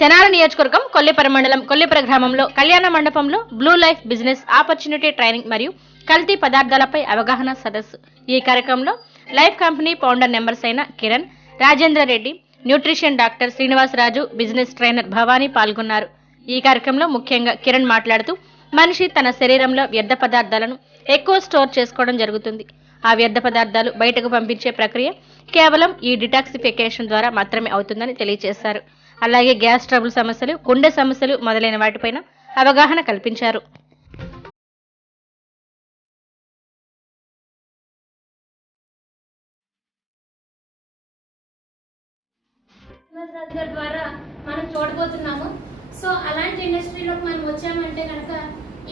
తెనాలి నియోజకవర్గం కొల్లిపర మండలం కొల్లిపర గ్రామంలో కళ్యాణ మండపంలో blue life business opportunity training మరియు కల్తీ పదార్థాలపై అవగాహన సదస్సు. ఈ కార్యక్రమంలో లైఫ్ కంపెనీ ఫౌండర్ మెంబర్స్ అయిన Kiran, Rajendra Reddy, nutrition doctor Srinivasaraju, business trainer Bhavani పాల్గొన్నారు. ఈ కార్యక్రమంలో ముఖ్యంగా కిరణ్ మాట్లాడుతూ మనిషి తన శరీరంలో వ్యర్థ పదార్థాలను ఎక్కువ స్టోర్ చేసుకోవడం జరుగుతుంది. ఆ వ్యర్థ పదార్థాలు బయటకు పంపించే ప్రక్రియ కేవలం ఈ డిటాక్సిఫికేషన్ ద్వారా మాత్రమే అవుతుందని తెలియజేశారు. అలాగే గ్యాస్ ట్రబుల్ సమస్యలు, గుండె సమస్యలు మొదలైన వాటిపైన అవగాహన కల్పించారు. ద్వారా మనం చూడబోతున్నాము. సో అలాంటి ఇండస్ట్రీలోకి మనం వచ్చామంటే కనుక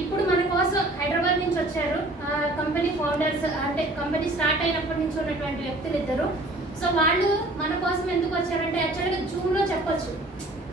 ఇప్పుడు మన కోసం హైదరాబాద్ నుంచి వచ్చారు కంపెనీ ఫౌండర్స్, అంటే కంపెనీ స్టార్ట్ అయినప్పటి నుంచి ఉన్నటువంటి వ్యక్తులు ఇద్దరు. సో వాళ్ళు మన కోసం ఎందుకు వచ్చారంటే యాక్చువల్గా జూమ్లో చెప్పొచ్చు,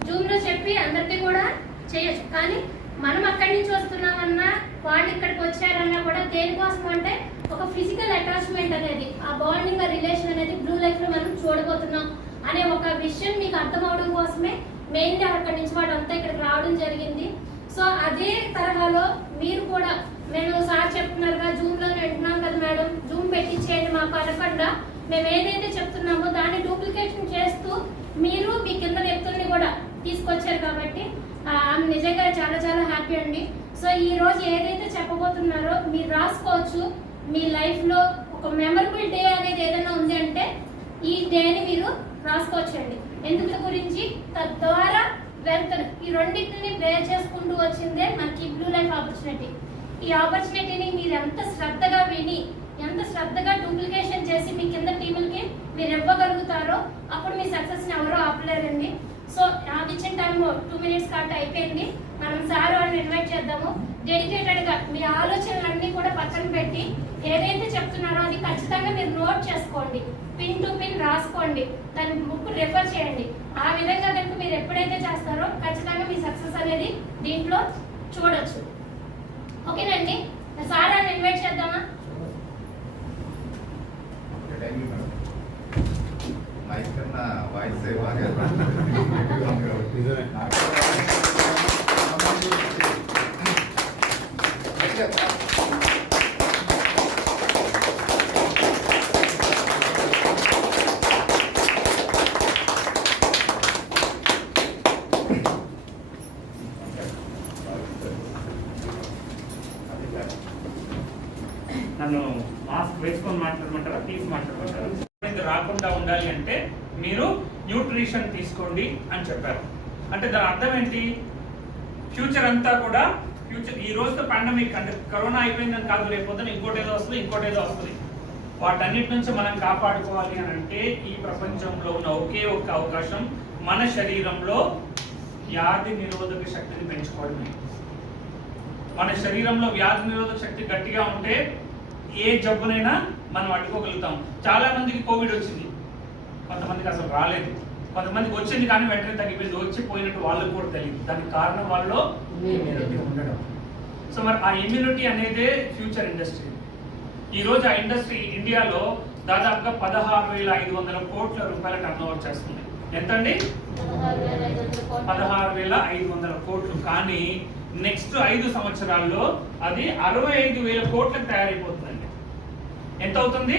జూమ్లో చెప్పి అందరికీ కూడా చేయొచ్చు. కానీ మనం అక్కడి నుంచి వస్తున్నామన్నా వాళ్ళు ఇక్కడికి వచ్చారన్నా కూడా దేనికోసం అంటే ఒక ఫిజికల్ అటాచ్మెంట్ అనేది, ఆ బాండింగ్, ఆ రిలేషన్ అనేది బ్లూ లైఫ్లో మనం చూడబోతున్నాం అనే ఒక విషయం మీకు అర్థం అవడం కోసమే మెయిన్గా అక్కడి నుంచి వాడు అంతా ఇక్కడికి రావడం జరిగింది. సో అదే తరహాలో మీరు కూడా, మేము సార్ చెప్తున్నారుగా జూమ్లో వింటున్నాం కదా మేడం, జూమ్ పెట్టించేయండి మాకు అనకుండా మేము ఏదైతే చెప్తున్నామో దాన్ని డూప్లికేషన్ చేస్తూ మీరు మీ కింద వ్యక్తుల్ని కూడా తీసుకొచ్చారు కాబట్టి నిజంగా చాలా చాలా హ్యాపీ అండి. సో ఈ రోజు ఏదైతే చెప్పబోతున్నారో మీరు రాసుకోవచ్చు. మీ లైఫ్లో ఒక మెమరబుల్ డే అనేది ఏదైనా ఉంది అంటే ఈ డేని మీరు రాసుకోవచ్చండి. ఎందుకు గురించి తద్వారా వెల్త్, ఈ రెండింటిని బేర్ చేసుకుంటూ వచ్చిందే మనకి బ్లూ లైఫ్ ఆపర్చునిటీ. ఈ ఆపర్చునిటీని మీరు ఎంత శ్రద్ధగా విని, ఎంత శ్రద్ధగా డూప్లికేషన్ చేసి మీ కింద టీములకి మీరు ఇవ్వగలుగుతారో అప్పుడు మీ సక్సెస్ని ఎవరో ఆపలేరండి. సో నాకు ఇచ్చిన టైం 2 minutes కాబట్టి అయిపోయింది. మనం సార్ వాళ్ళని ఇన్వైట్ చేద్దాము. డెడికేటెడ్గా మీ ఆలోచనలన్నీ కూడా పక్కన పెట్టి ఏదైతే చెప్తున్నారో అది ఖచ్చితంగా మీరు నోట్ చేసుకోండి, పిన్ టు పిన్ రాసుకోండి, దాని బుక్ రిఫర్ చేయండి. ఆ విధంగా కనుక మీరు ఎప్పుడైతే చేస్తారో ఖచ్చితంగా మీ సక్సెస్ అనేది దీంట్లో చూడొచ్చు. ఓకేనండి, సార్ వాళ్ళని ఇన్వైట్ చేద్దామా? నన్ను మాస్క్ వేసుకొని మాట్లాడమంటారా, తీసి మాట్లాడమంటారా? రాకుండా ఉండాలి అంటే మీరు న్యూట్రిషన్ తీసుకోండి అని చెప్పారు. అంటే దాని అర్థం ఏంటి? ఫ్యూచర్ అంతా కూడా ఈ రోజుతో పాండమిక్ అంటే కరోనా అయిపోయిందని కాదు, రేపొద్దున ఇంకోటేదో వస్తుంది. వాటన్నిటి నుంచి మనం కాపాడుకోవాలి అని అంటే ఈ ప్రపంచంలో ఉన్న ఒకే ఒక్క అవకాశం మన శరీరంలో వ్యాధి నిరోధక శక్తిని పెంచుకోవడమే. మన శరీరంలో వ్యాధి నిరోధక శక్తి గట్టిగా ఉంటే ఏ జబ్బునైనా మనం అడ్డుకోగలుగుతాం. చాలా మందికి కోవిడ్ వచ్చింది, కొంతమందికి అసలు రాలేదు, కొంతమందికి వచ్చింది కానీ వెంటనే తగ్గిపోయింది, వచ్చిపోయినట్టు వాళ్ళకు కూడా తెలియదు. దానికి కారణం వాళ్ళలో ఇమ్యూనిటీ ఉండడం. సో మరి ఆ ఇమ్యూనిటీ అనేదే ఫ్యూచర్ ఇండస్ట్రీ. ఈరోజు ఆ ఇండస్ట్రీ ఇండియాలో దాదాపుగా 16,500 కోట్ల రూపాయల టర్నోవర్ చేస్తుంది. ఎంతండి? 16,500 కోట్లు. కానీ నెక్స్ట్ 5 సంవత్సరాల్లో అది 65,000 కోట్లకు తయారైపోతుందండి. ఎంత అవుతుంది?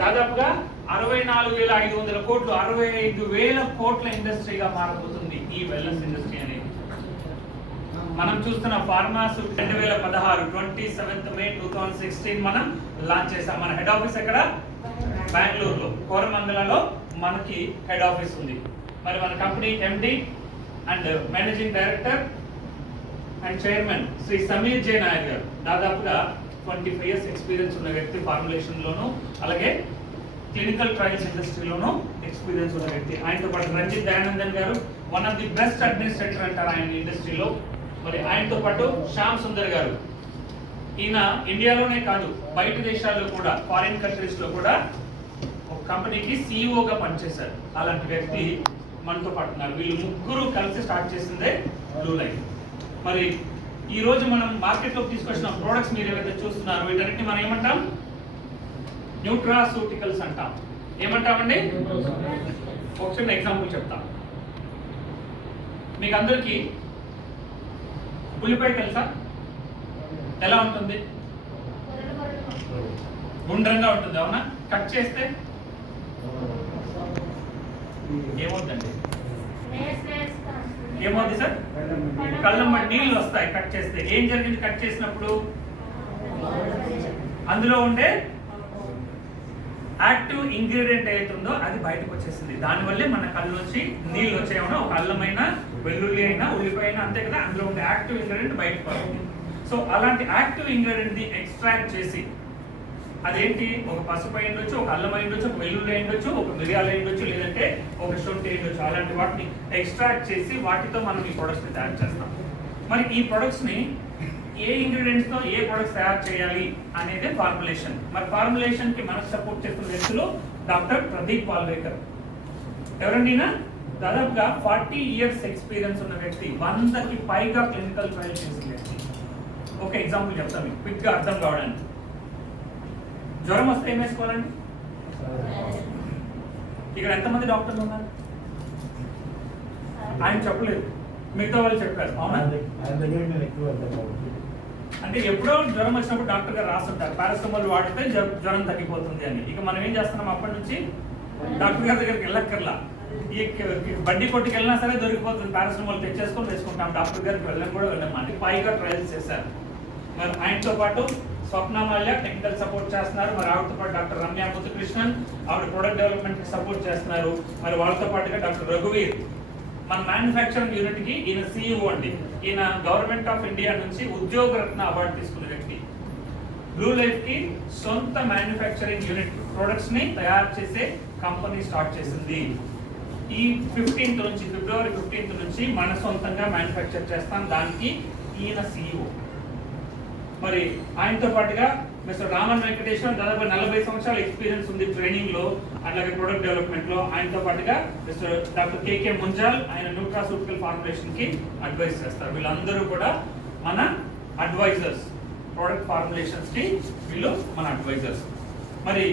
దాదాపుగా 64,500 కోట్లు, 65,000 కోట్ల ఇండస్ట్రీగా మారబోతుంది ఈ వెల్నెస్ ఇండస్ట్రీ అనేది. మనం చూస్తున్న ఫార్మాస్ 2016 27th May 2016 మనం లాంచ్ చేసాం. మన హెడ్ ఆఫీస్ ఎక్కడ? బెంగళూరులో, కోరమంగళలో మనకి హెడ్ ఆఫీస్ ఉంది. మరి మన company MD and managing director and chairman Shri Sameer J Nair గారు, దాదాపుగా 25 years ఎక్స్పీరియన్స్ ఉన్న వ్యక్తి ఫార్ములేషన్ లోను, అలాగే క్లినికల్ ట్రయల్స్ ఇండస్ట్రీలోనూ ఎక్స్పీరియన్స్ ఉన్న వ్యక్తి. ఆయనతో పాటు రంజిత్ దయానందన్ గారు, one of the best administrator అంటారు ఆయన ఇండస్ట్రీలో. మరి ఆయనతో పాటు శ్యామ్ సుందర్ గారు, ఈయన ఇండియాలోనే కాదు బయట దేశాల్లో కూడా, ఫారిన్ కంట్రీస్ లో కూడా ఒక కంపెనీకి సిఇఓగా పనిచేశారు. అలాంటి వ్యక్తి మనతో పాటు ఉన్నారు. వీళ్ళు ముగ్గురు కలిసి స్టార్ట్ చేసిందే బ్లూ లైఫ్. మరి ఈ రోజు మనం మార్కెట్లోకి తీసుకొచ్చిన ప్రోడక్ట్స్ మీరు ఏవైతే చూస్తున్నారు వీటన్నిటిని మనం ఏమంటాం? న్యూట్రాసూటికల్స్ అంటాం. ఏమంటామండి? ఒక చిన్న ఎగ్జాంపుల్ చెప్తాం. మీకు అందరికీ ఉల్లిపాయ తెలుసా? ఎలా ఉంటుంది? గుండ్రంగా ఉంటుంది, అవునా? కట్ చేస్తే ఏమవుతుందండి? ఏమవుతుంది సార్? కళ్ళం నీళ్ళు వస్తాయి కట్ చేస్తే. ఏం జరిగింది కట్ చేసినప్పుడు? అందులో ఉండే యాక్టివ్ ఇంగ్రీడియంట్ ఏదైతుందో అది బయటకు వచ్చేసింది. దానివల్లే మన కళ్ళు నుంచి నీళ్ళు వచ్చాయన్నా, ఒక అల్లమైనా వెల్లుల్లి అయినా ఉల్లిపాయ అయినా అంతే కదా, అందులో ఉండే యాక్టివ్ ఇంగ్రీడియంట్ బయటకు వస్తుంది. సో అలాంటి యాక్టివ్ ఇంగ్రీడియంట్ ని ఎక్స్ట్రాక్ట్ చేసి, అదేంటి, ఒక పసుపు అయి ఉండొచ్చు, ఒక అల్లం అయి ఉండొచ్చు, ఒక వెల్లుల్లి అయి ఉండొచ్చు, ఒక మిరియాలు అయి ఉండొచ్చు, లేదంటే ఒక శొంఠి అయి ఉండొచ్చు. అలాంటి వాటిని ఎక్స్ట్రాక్ట్ చేసి వాటితో మనం ఈ ప్రొడక్ట్స్ ని తయారు చేస్తాం. మరి ఈ ప్రొడక్ట్స్ ని ఏ ఇంగ్రీడియంట్స్ తో ఏ ప్రొడక్ట్స్ తయారు చేయాలి అనేది ఫార్ములేషన్. మరి ఫార్ములేషన్ కి మనకు సపోర్ట్ చేస్తున్న వ్యక్తులు డాక్టర్ ప్రదీప్ పాల్వేకర్. ఎవరండినా? దాదాపుగా 40 years ఎక్స్పీరియన్స్ ఉన్న వ్యక్తి, 100కి పైగా క్లినికల్ ట్రయల్స్ చేసిన వ్యక్తి. ఒక ఎగ్జాంపుల్ చెప్తాను మీకు క్విక్ గా అర్థం కావడానికి. జ్వరం వస్తే ఏం వేసుకోవాలండి? ఇక్కడ ఎంతమంది డాక్టర్లు ఉన్నారు? ఆయన చెప్పలేదు, మిగతా వాళ్ళు చెప్పారు, అవునా? అంటే ఎప్పుడో జ్వరం వచ్చినప్పుడు డాక్టర్ గారు రాస్తుంటారు, పారాసిటమాల్ వాడితే జ్వరం తగ్గిపోతుంది అని. ఇక మనం ఏం చేస్తున్నాం, అప్పటి నుంచి డాక్టర్ గారి దగ్గరికి వెళ్ళక్కర్లా, ఈ బడ్డీ కొట్టుకు వెళ్ళినా సరే దొరికిపోతుంది, పారాసిటమాల్ తెచ్చేసుకొని వేసుకుంటాం. డాక్టర్ గారికి వెళ్ళడం కూడా వెళ్ళమండి. పైగా ట్రయల్స్ చేశారు. మరి ఆయనతో పాటు స్వప్నమాల్య టెక్నికల్ సపోర్ట్ చేస్తున్నారు. మరి ఆవిడతో పాటు డాక్టర్ రమ్య ముతుకృష్ణన్, ఆవిడ ప్రొడక్ట్ డెవలప్మెంట్ కి సపోర్ట్ చేస్తున్నారు. మరి వాళ్ళతో పాటుగా డాక్టర్ రఘువీర్, మన మ్యానుఫ్యాక్చరింగ్ యూనిట్ కి ఈయన CEO అండి. ఈయన గవర్నమెంట్ ఆఫ్ ఇండియా నుంచి ఉద్యోగ రత్న అవార్డు తీసుకున్న వ్యక్తి. బ్లూ లైఫ్ కి సొంత మ్యానుఫ్యాక్చరింగ్ యూనిట్, ప్రొడక్ట్స్ ని తయారు చేసే కంపెనీ స్టార్ట్ చేసింది. ఈ 15th నుంచి, ఫిబ్రవరి 15th నుంచి మన సొంతంగా మ్యానుఫ్యాక్చర్ చేస్తాం. దానికి ఈయన CEO. మరి ఆయనతో పాటుగా మిస్టర్ రామన్ వెంకటేశ్వర్, దాదాపు 40 సంవత్సరాల ఎక్స్పీరియన్స్ ఉంది ట్రైనింగ్ లో, అలాగే ప్రొడక్ట్ డెవలప్మెంట్ లో. ఆయనతో పాటుగా మిస్టర్ డాక్టర్ కేకే ముంజాల్, ఆయన న్యూట్రాసూటికల్ ఫార్ములేషన్ కి అడ్వైస్ చేస్తారు. వీళ్ళందరూ కూడా మన అడ్వైజర్స్, ప్రొడక్ట్ ఫార్ములేషన్స్ కి వీళ్ళు మన అడ్వైజర్స్. మరి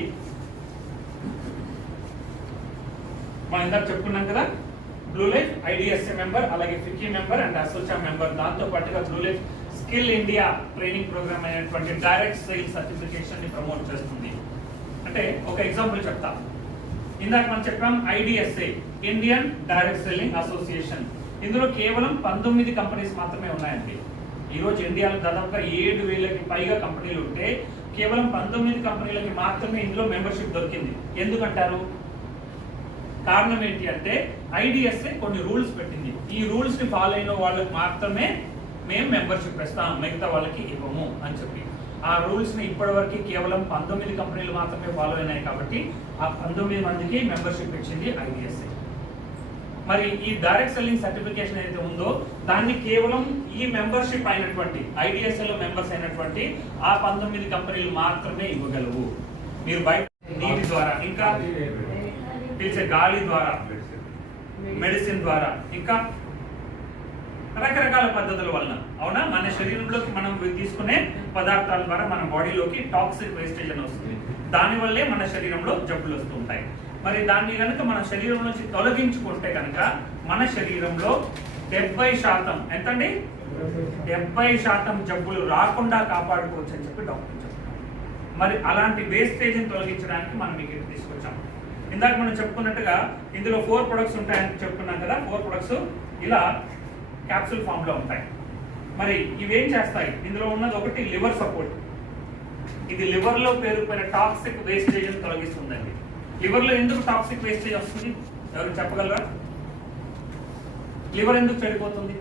మనం ఇందాక చెప్పుకున్నాం కదా, బ్లూ లైఫ్ IDSA మెంబర్, అలాగే FICCI member and association member. దాంతో పాటుగా blue life skill India training program అయినటువంటి డైరెక్ట్ సేల్స్ సర్టిఫికేషన్ ని ప్రమోట్ చేస్తుంది. అంటే ఒక ఎగ్జాంపుల్ చెప్తా. ఇందాక మనం చెప్పాం IDSA, Indian direct selling association. ఇందులో కేవలం 19 కంపెనీస్ మాత్రమే ఉన్నాయండి. ఈ రోజు ఇండియాలో దాదాపుగా 7,000కి పైగా కంపెనీలు ఉంటే కేవలం 19 కంపెనీలకి మాత్రమే ఇందులో మెంబర్షిప్ దొరికింది. ఎందుకంటారు? కారణం ఏంటి అంటే IDSA కొన్ని రూల్స్ పెట్టింది. ఈ రూల్స్ ని ఫాలో అయిన వాళ్ళకి మాత్రమే మేము మెంబర్షిప్ ఇస్తాం, మిగతా వాళ్ళకి ఇవ్వము అని చెప్పి. ఆ రూల్స్ ని ఇప్పటివరకు కేవలం 19 కంపెనీలు మాత్రమే ఫాలో అయినాయి. కాబట్టి ఆ 19 మందికి మెంబర్షిప్ ఇచ్చింది IDSA. మరి ఈ డైరెక్ట్ సెల్లింగ్ సర్టిఫికేషన్ ఏదైతే ఉందో దాన్ని కేవలం ఈ మెంబర్షిప్ అయినటువంటి IDSA లో మెంబర్స్ అయినటువంటి ఆ 19 కంపెనీలు మాత్రమే ఇవ్వగలవు. మీరు బయట నీటి ద్వారా, ఇంకా పీల్చే గాలి ద్వారా, మెడిసిన్ ద్వారా, ఇంకా రకరకాల పద్ధతుల వలన, అవునా, మన శరీరంలోకి మనం తీసుకునే పదార్థాల ద్వారా మన బాడీలోకి టాక్సిక్ వేస్టేజ్ అని వస్తుంది. దానివల్లే మన శరీరంలో జబ్బులు వస్తూ ఉంటాయి. మరి దాన్ని కనుక మన శరీరం నుంచి తొలగించుకుంటే కనుక మన శరీరంలో 70% ఎంతండి, 70% జబ్బులు రాకుండా కాపాడుకోవచ్చు అని చెప్పి డాక్టర్ చెప్తున్నారు. మరి అలాంటి వేస్టేజ్ ని తొలగించడానికి మనం మీకు తీసుకొచ్చాం. ఇందాక మనం చెప్పుకున్నట్టుగా ఇందులో 4 ప్రొడక్ట్స్ ఉంటాయని చెప్పుకున్నాం కదా. 4 ప్రొడక్ట్స్ ఇలా క్యాప్సూల్ ఫామ్ లో ఉంటాయి. మరి ఇవేం చేస్తాయి? ఇందులో ఉన్నది ఒకటి లివర్ సపోర్ట్. ఇది లివర్ లో పేరుకుపోయిన టాక్సిక్ వేస్టేజ్ ని తొలగిస్తుందండి. లివర్ లో ఎందుకు టాక్సిక్ వేస్టేజ్ వస్తుంది? ఎవరు చెప్పగలరా? లివర్ ఎందుకు చెడిపోతుంది?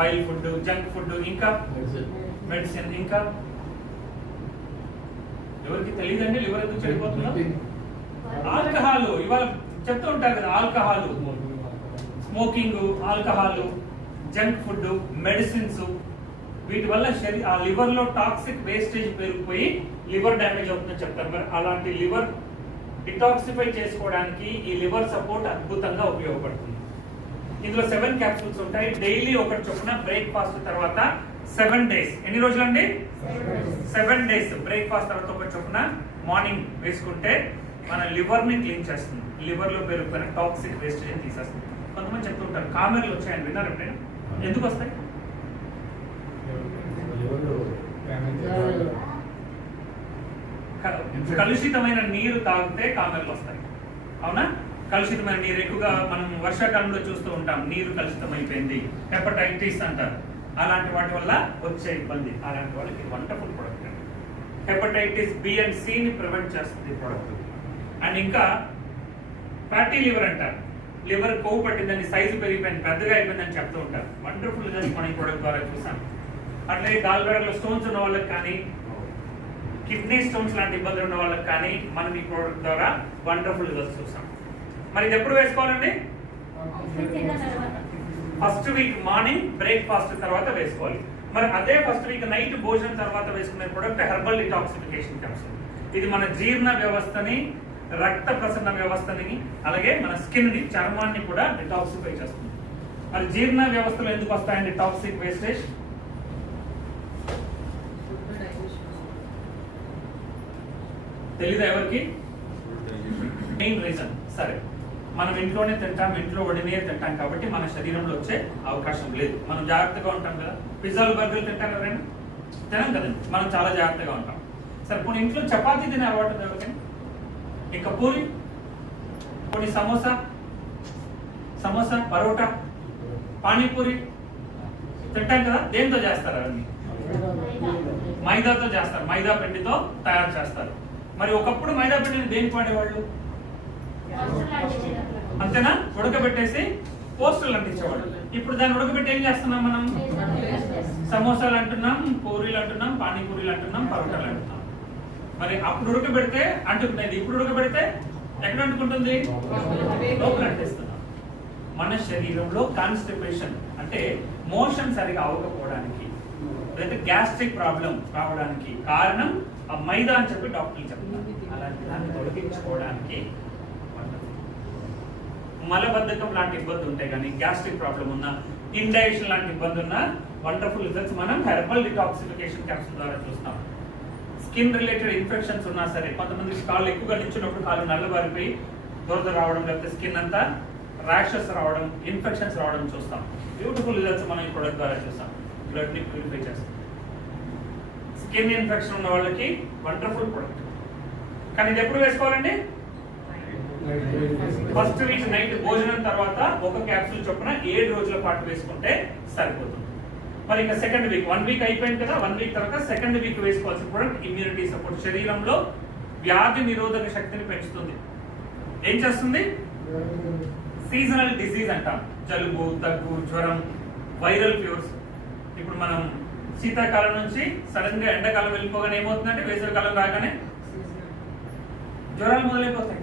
ఆయిల్ ఫుడ్, జంక్ ఫుడ్, ఇంకా మెడిసిన్, ఇంకా ఎవరికి తెలియదండి లివర్ ఎందుకు చెడిపోతుందో? ఆల్కహాల్, ఇవాళ చెప్తూ ఉంటారు కదా, alcohol, smoking, alcohol, junk food, medicines, వీటి వల్ల ఆ లివర్ లో టాక్సిక్ వేస్టేజ్ పెరిగిపోయి లివర్ డ్యామేజ్ అవుతుందని చెప్తారు. మరి అలాంటి లివర్ డిటాక్సిఫై చేసుకోవడానికి ఈ లివర్ సపోర్ట్ అద్భుతంగా ఉపయోగపడుతుంది. ఇందులో 7 క్యాప్సూల్స్ ఉంటాయి. డైలీ ఒకటి చొప్పున బ్రేక్ఫాస్ట్ తర్వాత 7 days. ఎన్ని రోజులండి? 7 days బ్రేక్ఫాస్ట్ తర్వాత ఒకటి చొప్పున మార్నింగ్ వేసుకుంటే మన లివర్ని క్లీన్ చేస్తుంది. లివర్లో పెరుగుతున్న టాక్సిక్ వేస్టేజ్ తీసేస్తుంది. కొంతమంది చెప్తుంటారు కామెర్లు వచ్చాయని విన్నారు ఎప్పుడైనా? ఎందుకు వస్తాయి? కలుషితమైన నీరు తాగితే కామెర్లు వస్తాయి. అవునా? కలుషితమైన నీరు ఎక్కువగా మనం వర్షాకాలంలో చూస్తూ ఉంటాం, నీరు కలుషితమైపోయింది, హెపటైటిస్ అంటారు. అలాంటి వాటి వల్ల వచ్చే ఇబ్బంది. అలాంటి వాళ్ళకి వండర్ఫుల్ ప్రొడక్ట్ అండి. హెపటైటిస్ బి అండ్ సిని ప్రివెంట్ చేస్తుంది ప్రొడక్ట్. అండ్ ఇంకా ఫ్యాటీ లివర్ అంటారు. లివర్ కొవ్వు పట్టిందని, సైజు పెరిగిపోయింది, పెద్దగా అయిపోయిందని చెప్తూ ఉంటారు. వండర్ఫుల్ రిజల్ట్స్ మనం ఈ ప్రొడక్ట్ ద్వారా చూసాం. అట్లాగే గాల్బ్లాడర్లో స్టోన్స్ ఉన్న వాళ్ళకి కానీ, కిడ్నీ స్టోన్స్ లాంటి ఇబ్బందులు ఉన్న వాళ్ళకి కానీ మనం ఈ ప్రోడక్ట్ ద్వారా వండర్ఫుల్ రిజల్ట్స్ చూసాం. మరి ఇది ఎప్పుడు వేసుకోవాలండి? ఫస్ట్ వీక్ మార్నింగ్ బ్రేక్ఫాస్ట్ తర్వాత వేసుకోవాలి. మరి అదే ఫస్ట్ వీక్ నైట్ భోజనం తర్వాత వేసుకునే ప్రోడక్ట్ హెర్బల్ డిటాక్సిఫికేషన్ క్యాప్సూల్. ఇది మన జీర్ణ వ్యవస్థని, రక్త ప్రసరణ వ్యవస్థని, అలాగే మన స్కిన్ ని, చర్మాన్ని కూడా డిటాక్సిఫై చేస్తుంది. మరి జీర్ణ వ్యవస్థలో ఎందుకు వస్తాయండి టాక్సిక్ వేస్టేజ్? తెలీదా ఎవరికి? మెయిన్ రీజన్, సరే మనం ఇంట్లోనే తింటాం, ఇంట్లో వండినే తింటాం కాబట్టి మన శరీరంలో వచ్చే అవకాశం లేదు. మనం జాగ్రత్తగా ఉంటాం కదా. పిజ్జాలు బర్గర్లు తింటాం ఎవరైనా? తినం కదండి. మనం చాలా జాగ్రత్తగా ఉంటాం. సరే పోనీ ఇంట్లో చపాతీ తినే అలవాటు ఉంది ఎవరికైనా? ఇంకా పూరి, కొన్ని సమోసా, పరోటా, పానీపూరి తింటాం కదా. దేంతో చేస్తారు అవన్నీ? మైదాతో చేస్తారు. మైదా పిండితో తయారు చేస్తారు. మరి ఒకప్పుడు మైదా పిండిని దేనికి వాడేవాళ్ళు? అంతేనా? ఉడకబెట్టేసి పోస్టులు అంటించేవాళ్ళు. ఇప్పుడు దాన్ని ఉడకబెట్టి ఏం చేస్తున్నాం మనం? సమోసాలు అంటున్నాం, పూరీలు అంటున్నాం, పానీపూరీలు అంటున్నాం, పరోటాలు అంటున్నాం. మరి అప్పుడు ఉడకబెడితే అంటుకునేది, ఇప్పుడు ఉడకబెడితే ఎక్కడ అంటుకుంటుంది? లోపల అంటిస్తున్నాం. మన శరీరంలో కాన్స్టిపేషన్ అంటే మోషన్ సరిగా అవ్వకపోవడానికి, లేదా గ్యాస్ట్రిక్ ప్రాబ్లం రావడానికి కారణం ఆ మైదా అని చెప్పి డాక్టర్లు చెప్తారు. అలాంటి దాన్ని తొలగించుకోవడానికి మలబద్ధకం లాంటి ఇబ్బంది ఉంటాయి కానీ, గ్యాస్ట్రిక్ ప్రాబ్లం ఉన్నా, ఇండైజెషన్ లాంటి ఇబ్బంది ఉన్నా వండర్ఫుల్ రిజల్ట్స్ మనం హెర్బల్ డిటాక్సిఫికేషన్ క్యాప్సూల్ ద్వారా చూస్తాం. స్కిన్ రిలేటెడ్ ఇన్ఫెక్షన్స్ ఉన్నా సరే, కొంతమంది కాళ్ళు ఎక్కువగా నిల్చున్నప్పుడు కాళ్ళు నల్లబారిపోయి దురద రావడం, లేకపోతే స్కిన్ అంతా ర్యాషెస్ రావడం, ఇన్ఫెక్షన్స్ రావడం చూస్తాం. బ్యూటిఫుల్ రిజల్ట్స్ మనం ఈ ప్రొడక్ట్ ద్వారా చూస్తాం. బ్లడ్ ని ప్యూరిఫై చేస్తాం. స్కిన్ ఇన్ఫెక్షన్ ఉన్న వాళ్ళకి వండర్ఫుల్ ప్రొడక్ట్. కానీ ఇది ఎప్పుడు వేసుకోవాలండి? ఫస్ట్ వీక్ నైట్ భోజనం తర్వాత ఒక క్యాప్సూల్ చొప్పున 7 రోజుల పాటు వేసుకుంటే సరిపోతుంది. మరి ఇంకా సెకండ్ వీక్, 1 వీక్ అయిపోయింది కదా, 1 వీక్ తర్వాత సెకండ్ వీక్ వేసుకోవాల్సిన ప్రొడక్ట్ ఇమ్యూనిటీ సపోర్ట్. శరీరంలో వ్యాధి నిరోధక శక్తిని పెంచుతుంది. ఏం చేస్తుంది? సీజనల్ డిసీజ్ అంటాం. జలుబు, దగ్గు, జ్వరం, వైరల్ ఫీవర్స్. ఇప్పుడు మనం శీతాకాలం నుంచి సడన్ గా ఎండాకాలం వెళ్ళిపోగానే ఏమవుతుందంటే, వేసవికాలం రాగానే జ్వరాలు మొదలైపోతాయి.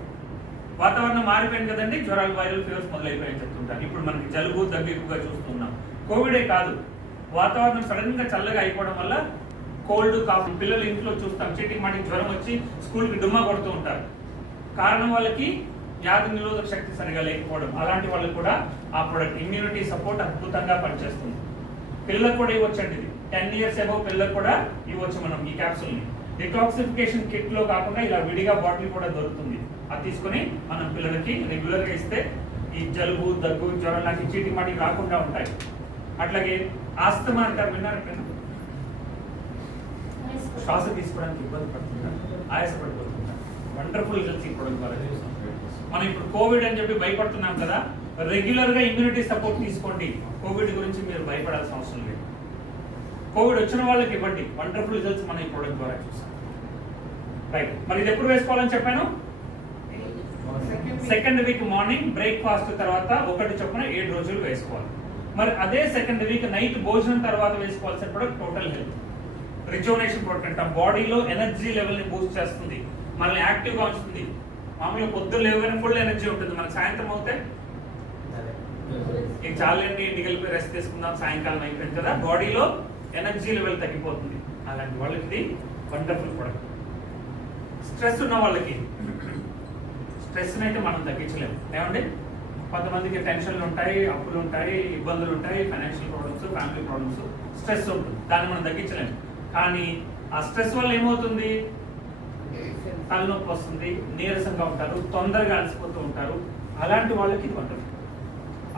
వాతావరణం మారిపోయింది కదండి, జ్వరాలు, వైరల్ ఫీవర్స్ మొదలైపోయాయని చెప్తుంటారు. ఇప్పుడు మనకి జలుబు, దగ్గు ఎక్కువగా చూస్తున్నాం. కోవిడే కాదు, వాతావరణం సడన్ గా చల్లగా అయిపోవడం వల్ల కోల్డ్, కాఫ్, పిల్లలు ఇంట్లో చూస్తాం చీటికి మాటికి జ్వరం వచ్చి స్కూల్కి డుమ్మా కొడుతూ ఉంటారు. కారణం వాళ్ళకి వ్యాధి నిరోధక శక్తి సరిగా లేకపోవడం. అలాంటి వాళ్ళకి కూడా ఆ ప్రొడక్ట్ ఇమ్యూనిటీ సపోర్ట్ అద్భుతంగా పనిచేస్తుంది. పిల్లలకు కూడా ఇవ్వచ్చండి. ఇది 10 years అబౌవ్ పిల్లలకు కూడా ఇవ్వచ్చు మనం ఈ క్యాప్సూల్ ని. డిటాక్సిఫికేషన్ కిట్ లో కాకుండా ఇలా విడిగా బాటిల్ కూడా దొరుకుతుంది. అది తీసుకుని మనం పిల్లలకి రెగ్యులర్ గా ఇస్తే ఈ జలుబు, దగ్గు, జ్వరం లాంటి చీటి మాటికి రాకుండా ఉంటాయి. అట్లాగే ఆస్తమా అంటారు, విన్నారు? శ్వాస తీసుకోవడానికి ఇబ్బంది పడుతుంటారు, ఆయాసపడిపోతుంటారు. వండర్ఫుల్ రిజల్ట్స్ ఈ ప్రొడక్ట్ ద్వారా చూస్తాం. మనం ఇప్పుడు కోవిడ్ అని చెప్పి భయపడుతున్నాం కదా, రెగ్యులర్ గా ఇమ్యూనిటీ సపోర్ట్ తీసుకోండి. కోవిడ్ గురించి మీరు భయపడాల్సిన అవసరం లేదు. కోవిడ్ వచ్చిన వాళ్ళకి ఇవ్వండి. వండర్ఫుల్ రిజల్ట్స్ మనం ఈ ప్రొడక్ట్ ద్వారా చూస్తాం. రైట్, మరి ఇది ఎప్పుడు వేసుకోవాలని చెప్పాను? సెకండ్ వీక్ మార్నింగ్ బ్రేక్ఫాస్ట్ తర్వాత 1 చొప్పున 7 రోజులు వేసుకోవాలి. మరి అదే సెకండ్ వీక్ నైట్ భోజనం తర్వాత వేసుకోవాల్సిన ప్రొడక్ట్ టోటల్ హెల్త్ రిజోనేషన్ ప్రొడక్ట్ అంటాం. బాడీలో ఎనర్జీ లెవెల్ ని బూస్ట్ చేస్తుంది, మనల్ని యాక్టివ్ గా ఉంచుతుంది. మామూలుగా పొద్దున్న లేవగానే ఫుల్ ఎనర్జీ ఉంటుంది, మనకి సాయంత్రం అవుతే ఇంక చాలండి, ఇంటికి వెళ్ళిపోయి రెస్ట్ తీసుకుందాం, సాయంకాలం అయిపోయింది కదా, బాడీలో ఎనర్జీ లెవెల్ తగ్గిపోతుంది. అలాంటి వాళ్ళకి ఇది వండర్ఫుల్ ప్రొడక్ట్. స్ట్రెస్ ఉన్న వాళ్ళకి, స్ట్రెస్ అయితే మనం తగ్గించలేము ఏమండి. కొంతమందికి టెన్షన్లు ఉంటాయి, అప్పులు ఉంటాయి, ఇబ్బందులు ఉంటాయి, financial problems, family problems, stress ఉంటుంది. దాన్ని మనం తగ్గించలేము. కానీ ఆ స్ట్రెస్ వల్ల ఏమవుతుంది? తలనొప్పి వస్తుంది, నీరసంగా ఉంటారు, తొందరగా అలసిపోతూ ఉంటారు, అలాంటి వాళ్ళకి ఇది వండర్ఫుల్.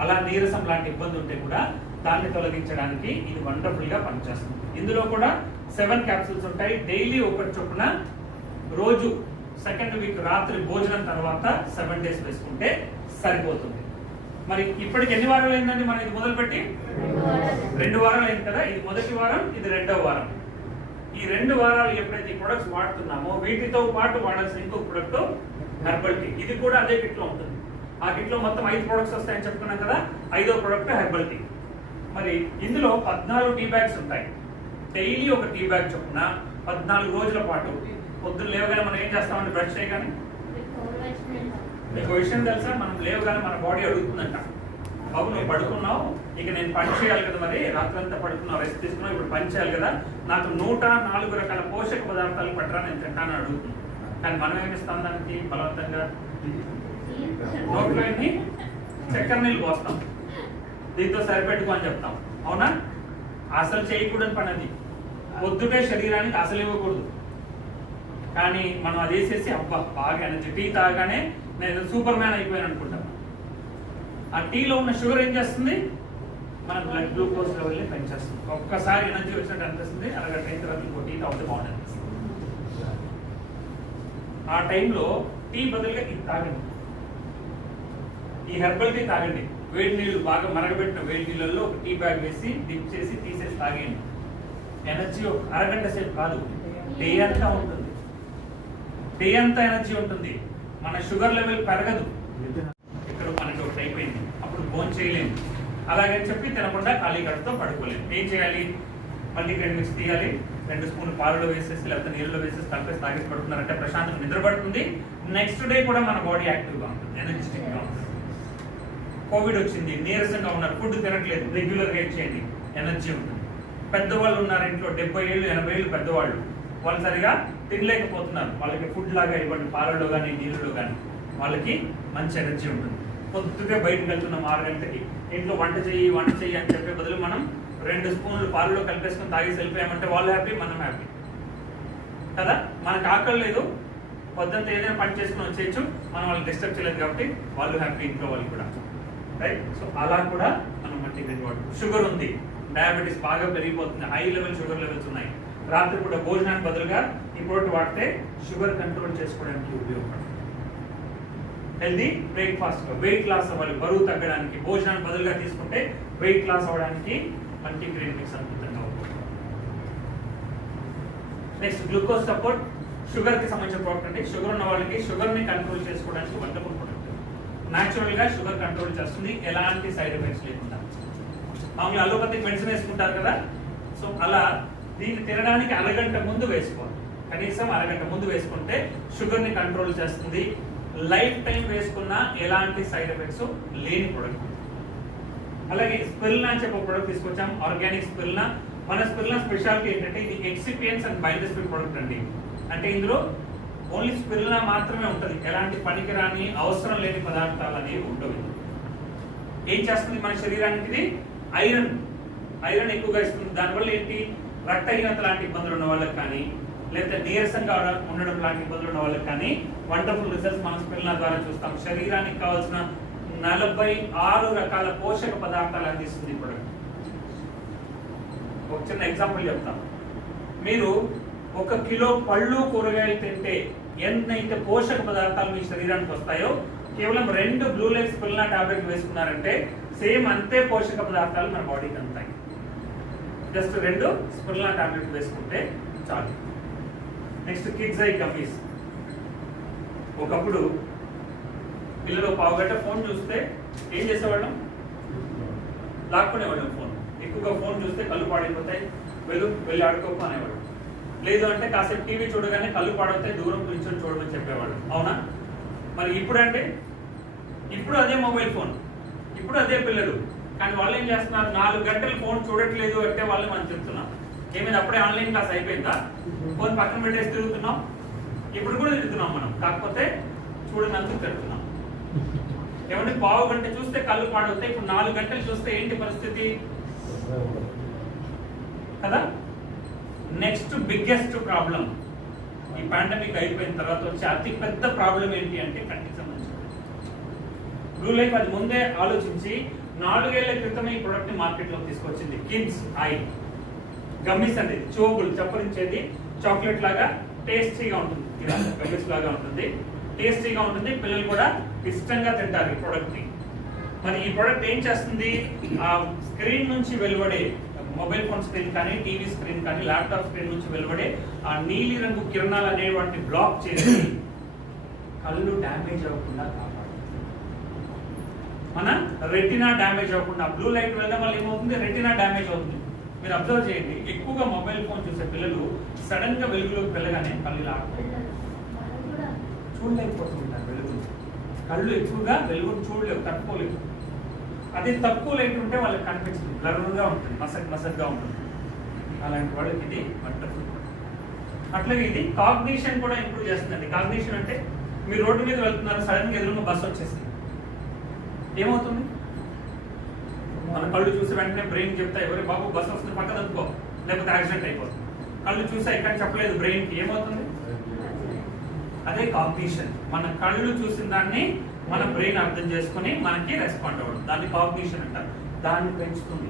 అలా నీరసం లాంటి ఇబ్బంది ఉంటే కూడా దాన్ని తొలగించడానికి ఇది వండర్ఫుల్ గా పనిచేస్తుంది. ఇందులో కూడా 7 క్యాప్సూల్స్ ఉంటాయి. డైలీ ఒకటి చొప్పున రోజు సెకండ్ వీక్ రాత్రి భోజనం తర్వాత 7 డేస్ వేసుకుంటే సరిపోతుంది. మరి ఇప్పటికి ఎన్ని వారాలు అయిందండి మనం ఇది మొదలుపెట్టి? 2 వారాలు అయింది కదా. ఇది మొదటి వారం, ఇది 2వ వారం. ఈ 2 వారాలు ఎప్పుడైతే ఈ ప్రొడక్ట్స్ వాడుతున్నామో వీటితో పాటు వాడాల్సిన ఇంకొక ప్రొడక్ట్ హెర్బల్ టీ. ఇది కూడా అదే కిట్ లో ఉంటుంది. ఆ కిట్ లో మొత్తం 5 ప్రొడక్ట్స్ వస్తాయని చెప్తున్నాం కదా. 5వ ప్రొడక్ట్ హెర్బల్ టీ. మరి ఇందులో 14 టీ బ్యాగ్స్ ఉంటాయి. డైలీ ఒక టీ బ్యాగ్ చొప్పున 14 రోజుల పాటు పొద్దున్న లేవగానే మనం ఏం చేస్తామంటే బ్రష్ చేయగానే, మీకు విషయం తెలుసా, మనం లేవగానే మన బాడీ అడుగుతుందంట, బాబు నువ్వు పడుకున్నావు, ఇక నేను పని చేయాలి కదా, మరి రాత్రంతా పడుకున్నావు, రెస్ట్ తీసుకున్నావు, ఇప్పుడు పని చేయాలి కదా, నాకు 104 రకాల పోషక పదార్థాలు పట్టరా నేను తింటాను అడుగుతుంది. కానీ మనం ఏమిస్తాం దానికి బలవంతంగా? నోట్లో ఎన్ని చక్కెర నీళ్ళు పోస్తాం, దీంతో సరిపెట్టుకో అని చెప్తాం. అవునా? అసలు చేయకూడని పని అది. పొద్దుటే శరీరానికి అసలు ఇవ్వకూడదు. కానీ మనం అది వేసేసి అబ్బా బాగా ఎనర్జీ, టీ తాగానే నేను సూపర్ మ్యాన్ అయిపోయాను అనుకుంటాం. ఆ టీలో ఉన్న షుగర్ ఏం చేస్తుంది? మన బ్లడ్ గ్లూకోజ్ లెవెల్ని పెంచేస్తుంది. ఒక్కసారి ఎనర్జీ వచ్చినట్టు అనిపిస్తుంది, అరగంట అయిన తర్వాత ఇంకో టీ తాగితే బాగుంటుంది. ఆ టైంలో టీ బదులుగా ఇది తాగండి, ఈ హెర్బల్ టీ తాగండి. వేడి నీళ్ళు బాగా మరగబెట్టిన వేడి నీళ్ళల్లో ఒక టీ బ్యాగ్ వేసి డిప్ చేసి తీసేసి తాగేయండి. ఎనర్జీ ఒక అరగంట సేపు కాదు, డే అంతా ఉంటుంది. డే అంతా ఎనర్జీ ఉంటుంది. మన షుగర్ లెవెల్ పెరగదు. ఇక్కడ మనకి ఒకటి అయిపోయింది, అప్పుడు భోజనం చేయలేము. అలాగని చెప్పి తినకుండా ఖాళీ కడుపుతో పడుకోలేము. ఏం చేయాలి? మళ్ళీ 2 మిక్స్ తీయాలి, 2 స్పూన్లు పాలలో వేసేసి లేకపోతే నీళ్ళలో వేసేసి కలిపేసి తాగేసి పడుకున్నారంటే ప్రశాంతంగా నిద్ర పడుతుంది. నెక్స్ట్ డే కూడా మన బాడీ యాక్టివ్గా ఉంటుంది, ఎనర్జెటిక్గా ఉంటుంది. కోవిడ్ వచ్చింది, నీరసంగా ఉన్నారు, ఫుడ్ తినట్లేదు, రెగ్యులర్గా చేయండి, ఎనర్జీ ఉంటుంది. పెద్దవాళ్ళు ఉన్నారు ఇంట్లో, 70 ఏళ్ళు 80 ఏళ్ళు పెద్దవాళ్ళు, వాళ్ళు సరిగా తినలేకపోతున్నారు, వాళ్ళకి ఫుడ్ లాగా ఇవ్వండి, పాలలో కానీ నీళ్ళలో కానీ, వాళ్ళకి మంచి ఎనర్జీ ఉంటుంది. పొద్దుగా బయటకు వెళ్తున్నాం 6 గంటలకి, ఇంట్లో వంట చెయ్యి అని చెప్పే బదులు మనం 2 స్పూన్లు పాలలో కలిపేసుకొని తాగేసి వెళ్ళిపోయామంటే వాళ్ళు హ్యాపీ, మనం హ్యాపీ కదా. మనకు ఆకలి లేదు, పొద్దుంతా ఏదైనా పని చేసుకుని వచ్చేయచ్చు, మనం వాళ్ళని డిస్టర్బ్ చేయలేదు కాబట్టి వాళ్ళు హ్యాపీ, ఇంట్లో వాళ్ళు కూడా రైట్. సో అలా కూడా మనం మల్టీగ్రెయిన్ వాటర్. షుగర్ ఉంది, డయాబెటీస్ బాగా పెరిగిపోతుంది, హై లెవెల్ షుగర్ లెవెల్స్ ఉన్నాయి. రాత్రి పూట భోజనానికి బదులుగా ఈ ప్రోడక్ట్ వాడితే షుగర్ కంట్రోల్ చేసుకోవడానికి ఉపయోగపడుతుంది. హెల్దీ బ్రేక్ఫాస్ట్, వెయిట్ లాస్ అవ్వాలి, బరువు తగ్గడానికి భోజనానికి బదులుగా తీసుకుంటే వెయిట్ లాస్ అవ్వడానికి మల్టీగ్రెయిన్ మిక్స్ అద్భుతంగా ఉంటుంది. నెక్స్ట్ గ్లూకోజ్ సపోర్ట్, షుగర్ కి సంబంధించిన ప్రోడక్ట్ అండి. షుగర్ ఉన్న వాళ్ళకి షుగర్ ని కంట్రోల్ చేసుకోవడానికి వండర్ఫుల్ ప్రోడక్ట్. న్యాచురల్ గా షుగర్ కంట్రోల్ చేస్తుంది, ఎలాంటి సైడ్ ఎఫెక్ట్స్ లేకుండా. మామూలుగా అలోపతిక్ మెడిసిన్ వేసుకుంటారు కదా, సో అలా దీన్ని తినడానికి అరగంట ముందు వేసుకోవాలి, కనీసం అరగంట ముందు వేసుకుంటే షుగర్ ని కంట్రోల్ చేస్తుంది. లైఫ్ టైం వేసుకున్న ఎలాంటి సైడ్ ఎఫెక్ట్స్ లేని ప్రొడక్ట్. అలాగే స్పిరులినా అని చెప్పి ఒక ప్రొడక్ట్ తీసుకొచ్చాం, ఆర్గానిక్ స్పిరులినా. మన స్పిరులినా స్పెషాలిటీ ఏంటంటే ఇది ఎక్సిపియన్స్ అండ్ బయోడెస్టిక్ ప్రొడక్ట్ అండి. అంటే ఇందులో ఓన్లీ స్పిరులినా మాత్రమే ఉంటుంది, ఎలాంటి పనికిరాని అవసరం లేని పదార్థాలు అనేవి ఉండవు. ఏం చేస్తుంది మన శరీరానికి? ఇది ఐరన్ ఎక్కువగా ఇస్తుంది. దానివల్ల ఏంటి? రక్తహీనత లాంటి ఇబ్బందులు ఉన్న వాళ్ళకి కానీ, లేదా నీరసంగా ఉండడం లాంటి ఇబ్బందులు ఉన్న వాళ్ళకి కానీ వండర్ఫుల్ రిజల్ట్స్ మనం స్పిరులినా ద్వారా చూస్తాం. శరీరానికి కావాల్సిన 46 రకాల పోషక పదార్థాలు అందిస్తుంది ఈ ప్రొడక్ట్. ఒక చిన్న ఎగ్జాంపుల్ చెప్తాం. మీరు 1 కిలో పళ్ళు కూరగాయలు తింటే ఎంతైతే పోషక పదార్థాలు మీ శరీరానికి వస్తాయో, కేవలం 2 బ్లూ లైఫ్ స్పిరులినా టాబ్లెట్ వేసుకున్నారంటే సేమ్ అంతే పోషక పదార్థాలు మన బాడీకి అందుతాయి. జస్ట్ 2 స్పిరులినా టాబ్లెట్ వేసుకుంటే చాలు. Next kids I gummies. ఒకప్పుడు పిల్లలు 1/2 గంట ఫోన్ చూస్తే ఏం చేసేవాళ్ళం? లాక్కునేవాళ్ళం ఫోన్. ఎక్కువగా ఫోన్ చూస్తే కళ్ళు పాడైపోతాయి, వెళ్ళి ఆడుకోకు అనేవాడు. లేదు అంటే కాసేపు టీవీ చూడగానే కళ్ళు పాడవుతాయి, దూరం కూర్చొని చూడమని చెప్పేవాడు. అవునా? మరి ఇప్పుడు అదే మొబైల్ ఫోన్, ఇప్పుడు అదే పిల్లలు. కానీ వాళ్ళు ఏం చేస్తున్నారు? 4 గంటలు ఫోన్ చూడట్లేదు అంటే వాళ్ళు మనం చెప్తున్నాం. ఏమైంది? అప్పుడే ఆన్లైన్ క్లాస్ అయిపోయిందా? ఫోన్ పక్కన పెట్టేసి తిరుగుతున్నాం. ఇప్పుడు కూడా తిరుగుతున్నాం మనం, కాకపోతే చూడనందుకు తిరుగుతున్నాం. ఏమంటే 1/2 గంట చూస్తే కళ్ళు పాడవుతాయి, ఇప్పుడు 4 గంటలు చూస్తే ఏంటి పరిస్థితి కదా? నెక్స్ట్ బిగ్గెస్ట్ ప్రాబ్లం ఈ పాండమిక్ అయిపోయిన తర్వాత వచ్చే అతి పెద్ద ప్రాబ్లం ఏంటి అంటే కంటికి సంబంధించి బ్లూ లైఫ్ అది ముందే ఆలోచించి 4 ఏళ్ల క్రితమే ఈ ప్రొడక్ట్ ని మార్కెట్ లోకి తీసుకొచ్చింది. కిడ్స్ ఐ గమ్మీస్ అండి, చూబుల్ చప్పరించేది, చాక్లెట్ లాగా టేస్టీగా ఉంటుంది, గమ్మీస్ లాగా ఉంటుంది, టేస్టీగా ఉంటుంది, పిల్లలు కూడా ఇష్టంగా తింటారు ఈ ప్రొడక్ట్ ని. మరి ఈ ప్రొడక్ట్ ఏం చేస్తుంది, ఆ స్క్రీన్ నుంచి వెలువడే మొబైల్ ఫోన్ స్క్రీన్ కానీ, టీవీ స్క్రీన్ కానీ, ల్యాప్టాప్ స్క్రీన్ నుంచి వెలువడే ఆ నీలి రంగు కిరణాలు అనేటువంటి బ్లాక్ చేసి కళ్ళు డ్యామేజ్ అవ్వకుండా కాపాడుతుంది. మన రెటినా డ్యామేజ్ అవ్వకుండా బ్లూ లైట్ వెళ్ళడం వల్ల ఏమవుతుంది, రెటినా డ్యామేజ్ అవుతుంది. మీరు అబ్జర్వ్ చేయండి, ఎక్కువగా మొబైల్ ఫోన్ చూసే పిల్లలు సడన్ గా వెలుగులోకి వెళ్ళగానే కళ్ళు చూడలేకపోతుంటారు. వెలుగు కళ్ళు ఎక్కువగా వెలుగును చూడలేవు, తట్టుకోలేవు. అదే తక్కువ లైట్ ఉంటే వాళ్ళకి కనిపించదు, బ్లర్గా ఉంటుంది, మసగ్గా ఉంటుంది. అలాంటి వాళ్ళకి ఇది వండర్ఫుల్. అట్లాగే ఇది కాగ్నిషన్ కూడా ఇంప్రూవ్ చేస్తుందండి. కాగ్నిషన్ అంటే మీరు రోడ్డు మీద వెళ్తున్నారు, సడన్ గా ఎదురుగా బస్సు వచ్చేసింది, ఏమవుతుంది, మన కళ్ళు చూసి వెంటనే బ్రెయిన్ చెప్తా, ఎవరి బాబు బస్సు వస్తుంది పక్కన అనుకో, లేకపోతే యాక్సిడెంట్ అయిపోతుంది. కళ్ళు చూసా ఇక్కడ చెప్పలేదు బ్రెయిన్ కి, ఏమవుతుంది, అదే కాగ్నిషన్. మన కళ్ళు చూసిన దాన్ని మన బ్రెయిన్ అర్థం చేసుకుని మనకి రెస్పాండ్ అవ్వడం, దాన్ని కాగ్నిషన్ అంటారు. దాన్ని పెంచుతుంది.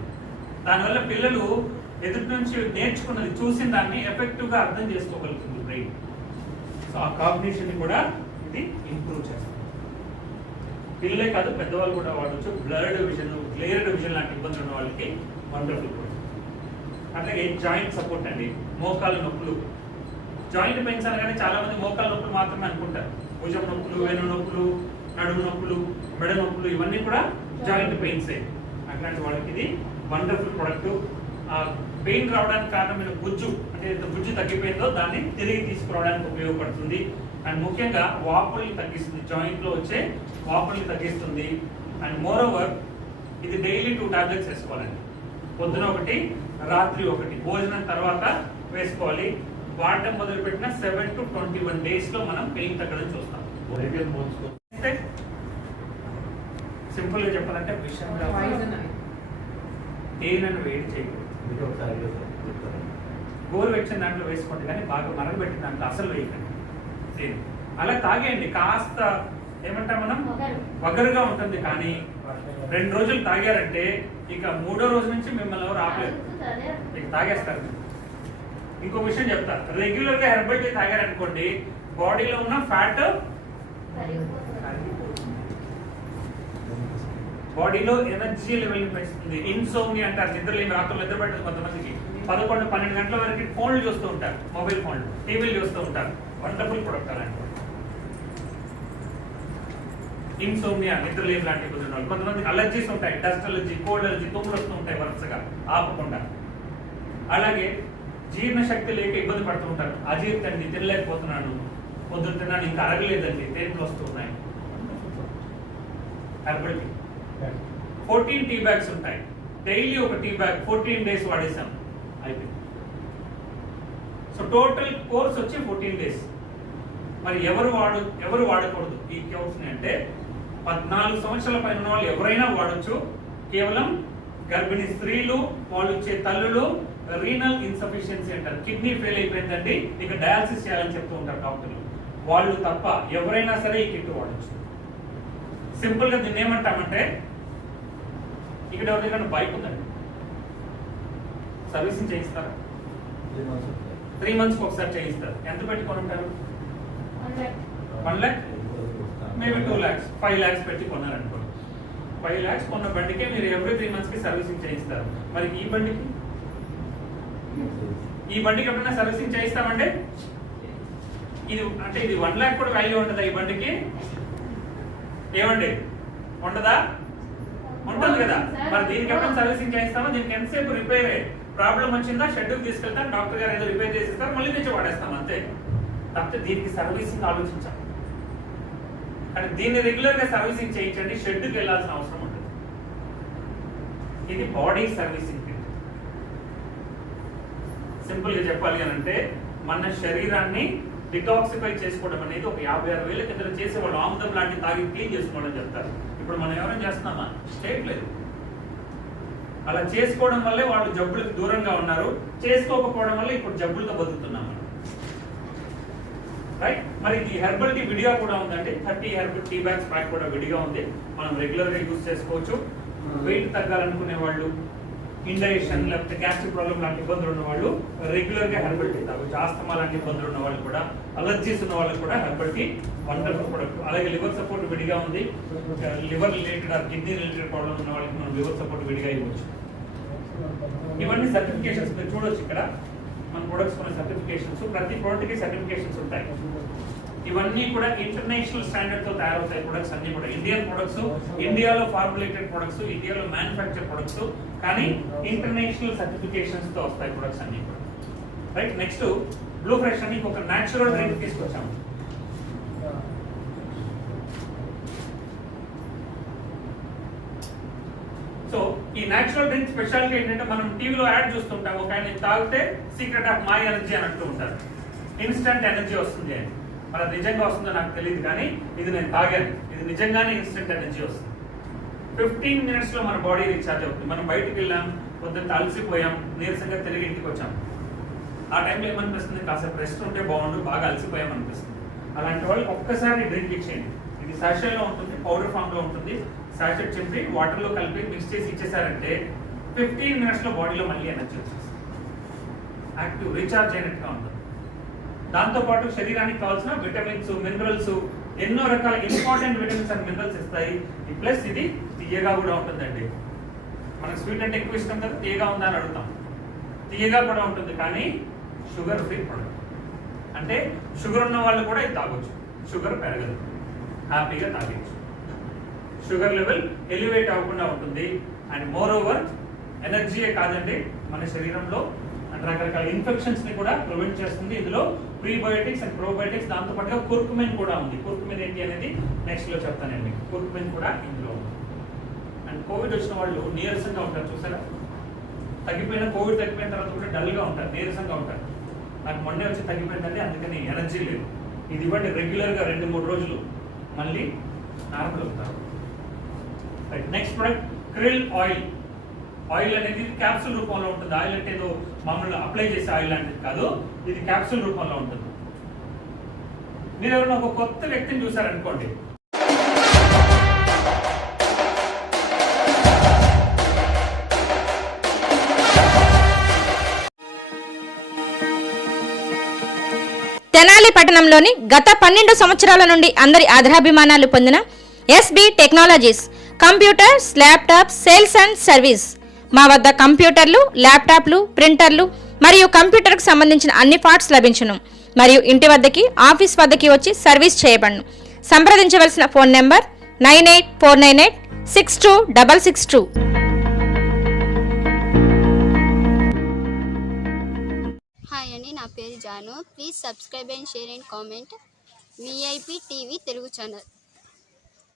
దానివల్ల పిల్లలు ఎదుటి నుంచి నేర్చుకున్నది, చూసిన దాన్ని ఎఫెక్టివ్ గా అర్థం చేసుకోగలుగుతుంది బ్రెయిన్. సో ఆ కాగ్నిషన్ ని కూడా ఇది ఇంప్రూవ్ చేస్తుంది. పిల్లలే కాదు, పెద్దవాళ్ళు కూడా వాడచ్చు. బ్లర్డ్ విజన్, క్లియర్డ్ విజన్ లాంటి ఇబ్బందులు ఉన్న వాళ్ళకి వండర్ఫుల్ కూడా. అట్లాగే జాయింట్ సపోర్ట్ అండి, మోకాలు నొప్పులు. జాయింట్ పెయిన్స్ అనగానే చాలా మంది మోకాలు నొప్పులు మాత్రమే అనుకుంటారు. భుజం నొప్పులు, వెను నొప్పులు, నడుము నొప్పులు, మెడ నొప్పులు, ఇవన్నీ కూడా జాయింట్ పెయిన్సే. అట్లాంటి వాళ్ళకి ఇది వండర్ఫుల్ ప్రొడక్ట్. పెయిన్ రావడానికి కారణమైన బుజ్జు, అంటే బుజ్జు తగ్గిపోయిందో దాన్ని తిరిగి తీసుకురావడానికి ఉపయోగపడుతుంది. అండ్ ముఖ్యంగా వాపుల్ని తగ్గిస్తుంది, జాయింట్ లో వచ్చే వాపుల్ని తగ్గిస్తుంది. అండ్ మోర్ ఓవర్ ఇది డైలీ 2 టాబ్లెట్స్ వేసుకోవాలండి. పొద్దున ఒకటి, రాత్రి ఒకటి, భోజనం తర్వాత వేసుకోవాలి. వాడటం మొదలుపెట్టిన 7 to 21 days లో మనం పెయిన్ తగ్గడం చూస్తాం. సింపుల్ గా చెప్పాలంటే విషయంగా తేనెను వేడి చేయకూడదు. గోరు వెచ్చిన దాంట్లో వేసుకోండి, కానీ బాగా మరగబెట్టిన దాంట్లో అసలు వేయకండి. అలా తాగేయండి, కాస్త ఏమంటాం మనం, వగరుగా ఉంటుంది. కానీ 2 రోజులు తాగారంటే ఇక 3వ రోజు నుంచి మిమ్మల్ని ఎవరు ఆపలేరు, ఇక తాగేస్తారు. ఇంకో విషయం చెప్తా, రెగ్యులర్ గా హెర్బల్ టీ తాగారనుకోండి, బాడీలో ఉన్న ఫ్యాట్ బాడీలో ఎనర్జీ లెవెల్ ని పెంచుతుంది. ఇన్సోమ్నియా అంటారు, నిద్రలేమి, రాత్రులు నిద్ర పెట్టదు కొంతమందికి. 11-12 గంటల వరకు ఫోన్లు చూస్తూ ఉంటారు, మొబైల్ ఫోన్లు, టీవీలు చూస్తూ ఉంటారు. వండర్ఫుల్ ప్రొడక్ట్ అలాంటి. ఇన్సోమ్నియా, నిద్రలేమి లాంటి కుదిరిన కొంతమంది అలర్జీస్ ఉంటాయి, డస్ట్ అలర్జీ, కోల్డ్ అలర్జీ, తుమ్ములు వస్తూ ఉంటాయి వరుసగా ఆపకుండా. అలాగే జీర్ణశక్తి లేక ఇబ్బంది పడుతూ ఉంటారు, అజీర్తండి, తినలేకపోతున్నాను, పొద్దున తిన్నాను ఇంకా అరగలేదండి, తేపులు వస్తూ ఉన్నాయి. హెర్బల్ టీ 14 టీ బ్యాగ్స్ ఉంటాయి, డైలీ ఒక టీ బ్యాగ్ 14 days వాడేసాం, అయిపోయింది. సో టోటల్ కోర్స్ వచ్చి 14 days. మరి ఎవరు వాడకూడదు ఈ కోర్స్ ని అంటే 14 సంవత్సరాల పైన ఉన్న వాళ్ళు ఎవరైనా వాడచ్చు. కేవలం గర్భిణీ స్త్రీలు, వాళ్ళు ఇచ్చే తల్లులు, రీనల్ ఇన్సఫిషియన్సీ అంటారు, కిడ్నీ ఫెయిల్ అయిపోయిందండి, ఇక డయాలసిస్ చేయాలని చెప్తూ ఉంటారు డాక్టర్లు, వాళ్ళు తప్ప ఎవరైనా సరే ఈ కిట్ వాడచ్చు. సింపుల్ గా దీన్ని ఏమంటామంటే, ఇక్కడ ఎవరికైనా బైక్ ఉందండి, సర్వీసింగ్ చేయిస్తారా? 3 months ఒకసారి చేయిస్తారు. ఎంత పెట్టుకొని ఉంటారు? 1 lakh, మేబీ 2 lakhs, 5 lakhs పెట్టి కొన్నారనుకోండి. 5 lakhs కొన్న బండికే మీరు ఎవ్రీ 3 months కి సర్వీసింగ్ చేయిస్తారు. మరి ఈ బండికి ఎప్పుడైనా సర్వీసింగ్ చేయిస్తామంటే ఇది అంటే ఇది 1 lakh కూడా వాల్యూ ఉంటుందా ఈ బండికి? ఏమండి, ఉండదా? ఉంటుంది కదా. మరి దీనికి ఎప్పుడైనా సర్వీసింగ్ చేయిస్తామో, దీనికి ఎంతసేపు రిపేర్ ప్రాబ్లం వచ్చిందా షెడ్యూల్ తీసుకెళ్తాం, డాక్టర్ గారు ఏదో రిపేర్ చేసిస్తారు, మళ్ళీ తెచ్చి వాడేస్తాం అంతే. తప్పితే దీనికి సర్వీసింగ్ ఆలోచించాం. కానీ దీన్ని రెగ్యులర్ గా సర్వీసింగ్ చేయించండి, షెడ్కి వెళ్ళాల్సిన అవసరం ఉంటుంది. ఇది బాడీ సర్వీసింగ్. సింపుల్ గా చెప్పాలి అని అంటే, మన శరీరాన్ని డిటాక్సిఫై చేసుకోవడం అనేది ఒక 56,000 కింద చేసేవాళ్ళు ఆముదం లాంటి తాగి క్లీన్ చేసుకోవడం చెప్తారు. ఇప్పుడు మనం ఎవరైనా చేస్తున్నామా? చేయట్లేదు. అలా చేసుకోవడం వల్లే వాళ్ళు జబ్బులకు దూరంగా ఉన్నారు, చేసుకోకపోవడం వల్ల ఇప్పుడు జబ్బులతో బతుకుతున్నాం. రైట్. మరి ఈ హెర్బల్ టీ విడిగా కూడా ఉందండి. 30 హెర్బల్ టీ బ్యాగ్స్ ప్యాక్ కూడా విడిగా ఉంది. మనం రెగ్యులర్ గా యూజ్ చేసుకోవచ్చు. వెయిట్ తగ్గాలనుకునే వాళ్ళు, ఇండైజెషన్ లేకపోతే గ్యాస్ట్రిక్ ప్రాబ్లం లాంటి ఇబ్బందులు ఉన్న వాళ్ళు రెగ్యులర్ గా హెర్బల్ టీ తాగొచ్చు. ఆస్తమా లాంటి ఇబ్బందులు ఉన్న వాళ్ళు కూడా, అలర్జీస్ ఉన్న వాళ్ళకి కూడా హెర్బల్ టీ వండర్ఫుల్ ప్రొడక్ట్. అలాగే లివర్ సపోర్ట్ విడిగా ఉంది. Liver related are kidney related problem ఉన్న వాళ్ళకి మనం లివర్ సపోర్ట్ విడిగా ఇవ్వచ్చు. ఇవన్నీ సర్టిఫికేషన్స్ మీరు చూడొచ్చు ఇక్కడ. మన ప్రొడక్ట్స్ కొన్ని సర్టిఫికేషన్స్, ప్రతి ప్రోడక్ట్ కి సర్టిఫికేషన్స్ ఉంటాయి. ఇవన్నీ కూడా ఇంటర్నేషనల్ స్టాండర్డ్ తో తయారవుతాయి ప్రొడక్ట్స్ అన్ని కూడా. ఇండియన్ ప్రొడక్ట్స్, ఇండియాలో ఫార్ములేటెడ్ ప్రొడక్ట్స్, ఇండియాలో మ్యానుఫ్యాక్చర్ ప్రొడక్ట్స్, కానీ ఇంటర్నేషనల్ సర్టిఫికేషన్స్ తో వస్తాయి ప్రొడక్ట్స్ అన్ని కూడా. రైట్. నెక్స్ట్ బ్లూ ఫ్రెష్ అని ఒక న్యాచురల్ డ్రింక్ తీసుకొచ్చాము. సో ఈ న్యాచురల్ డ్రింక్ స్పెషాలిటీ ఏంటంటే, మనం టీవీలో యాడ్ చూస్తుంటాం, ఒక ఆయన తాగితే సీక్రెట్ ఆఫ్ మై ఎనర్జీ అని అంటూ ఉంటారు. ఇన్స్టంట్ ఎనర్జీ వస్తుంది అని. మరి నిజంగా వస్తుందో నాకు తెలియదు, కానీ ఇది నేను తాగాను, ఇది నిజంగానే ఇన్స్టెంట్ ఎనర్జీ వస్తుంది. 15 minutes లో మన బాడీ రీఛార్జ్ అవుతుంది. మనం బయటకు వెళ్ళాం, పొద్దున్న అలసిపోయాం, నీరసంగా తిరిగి ఇంటికి వచ్చాం. ఆ టైంలో ఏమనిపిస్తుంది, కాసేపు రెస్ట్ ఉంటే బాగుండు, బాగా అలసిపోయాం అనిపిస్తుంది. అలాంటి వాళ్ళకి ఒక్కసారి డ్రింక్ ఇచ్చేయండి. ఇది సాషేలో ఉంటుంది, పౌడర్ ఫామ్ లో ఉంటుంది. సాషెట్ చింపి వాటర్ లో కలిపి మిక్స్ చేసి ఇచ్చేసారంటే 15 minutes లో బాడీలో మళ్ళీ ఎనర్జీ వచ్చేస్తుంది. యాక్టివ్ రీఛార్జ్ అయినట్టుగా ఉంటుంది. దాంతో పాటు శరీరానికి కావాల్సిన విటమిన్స్, మినరల్స్, ఎన్నో రకాల ఇంపార్టెంట్ విటమిన్స్ అండ్ మినరల్స్ ఇస్తాయి. ప్లస్ ఇది తీయగా కూడా ఉంటుందండి. మనకు స్వీట్ అంటే ఎక్కువ ఇష్టం కదా, తీయగా ఉందా అని అడుగుతాం. తీయగా కూడా ఉంటుంది, కానీ షుగర్ ఫ్రీ ప్రొడక్ట్. అంటే షుగర్ ఉన్న వాళ్ళు కూడా ఇది తాగొచ్చు, షుగర్ పెరగదు, హ్యాపీగా తాగొచ్చు. షుగర్ లెవెల్ ఎలివేట్ అవ్వకుండా ఉంటుంది. అండ్ మోర్ ఓవర్ ఎనర్జీయే కాదండి, మన శరీరంలో రకరకాల ఇన్ఫెక్షన్స్ ని కూడా ప్రివెంట్ చేస్తుంది. ఇందులో ప్రీబయోటిక్స్ అండ్ ప్రోబయోటిక్స్, దాంతో పాటుగా కుర్కుమిన్ కూడా ఉంది. కుర్కుమిన్ ఏంటి అనేది నెక్స్ట్ లో చెప్తానండి. కుర్కుమిన్ కూడా ఇందులో ఉంది. అండ్ కోవిడ్ వచ్చిన వాళ్ళు నీరసంగా ఉంటారు, చూసారా? కోవిడ్ తగ్గిపోయిన తర్వాత కూడా డల్ గా ఉంటారు, నీరసంగా ఉంటారు. నాకు మొన్నే వచ్చి తగ్గిపోయిందండి, అందుకని ఎనర్జీ లేదు. ఇది ఇవ్వండి రెగ్యులర్ గా 2-3 రోజులు, మళ్ళీ నార్మల్ అవుతారు. Next product krill oil. Oil అనేది క్యాప్సూల్ రూపంలో ఉంటుంది. ఆయిల్ అంటే ఏదో మామూలుగా అప్లై చేసే ఆయిల్ అనేది కాదు, ఇది క్యాప్సూల్ రూపంలో ఉంటుంది. మీరు ఎవరైనా ఒక కొత్త వ్యక్తిని చూసారనుకోండి, తెనాలి పట్టణంలోని గత 12 సంవత్సరాల నుండి అందరి ఆదరాభిమానాలు పొందిన SB technologies computers, laptops sales and service. మా వద్ద కంప్యూటర్లు, ల్యాప్టాప్లు, ప్రింటర్లు మరియు కంప్యూటర్కు సంబంధించిన అన్ని పార్ట్స్ లభించును. మరియు ఇంటి వద్దకి, ఆఫీస్ వద్దకి వచ్చి సర్వీస్ చేయబడును. సంప్రదించవలసిన ఫోన్ నెంబర్ 9849862662. హాయ్ అండి, నా పేరు Janu. Please subscribe and share and comment VIP TV Telugu channel.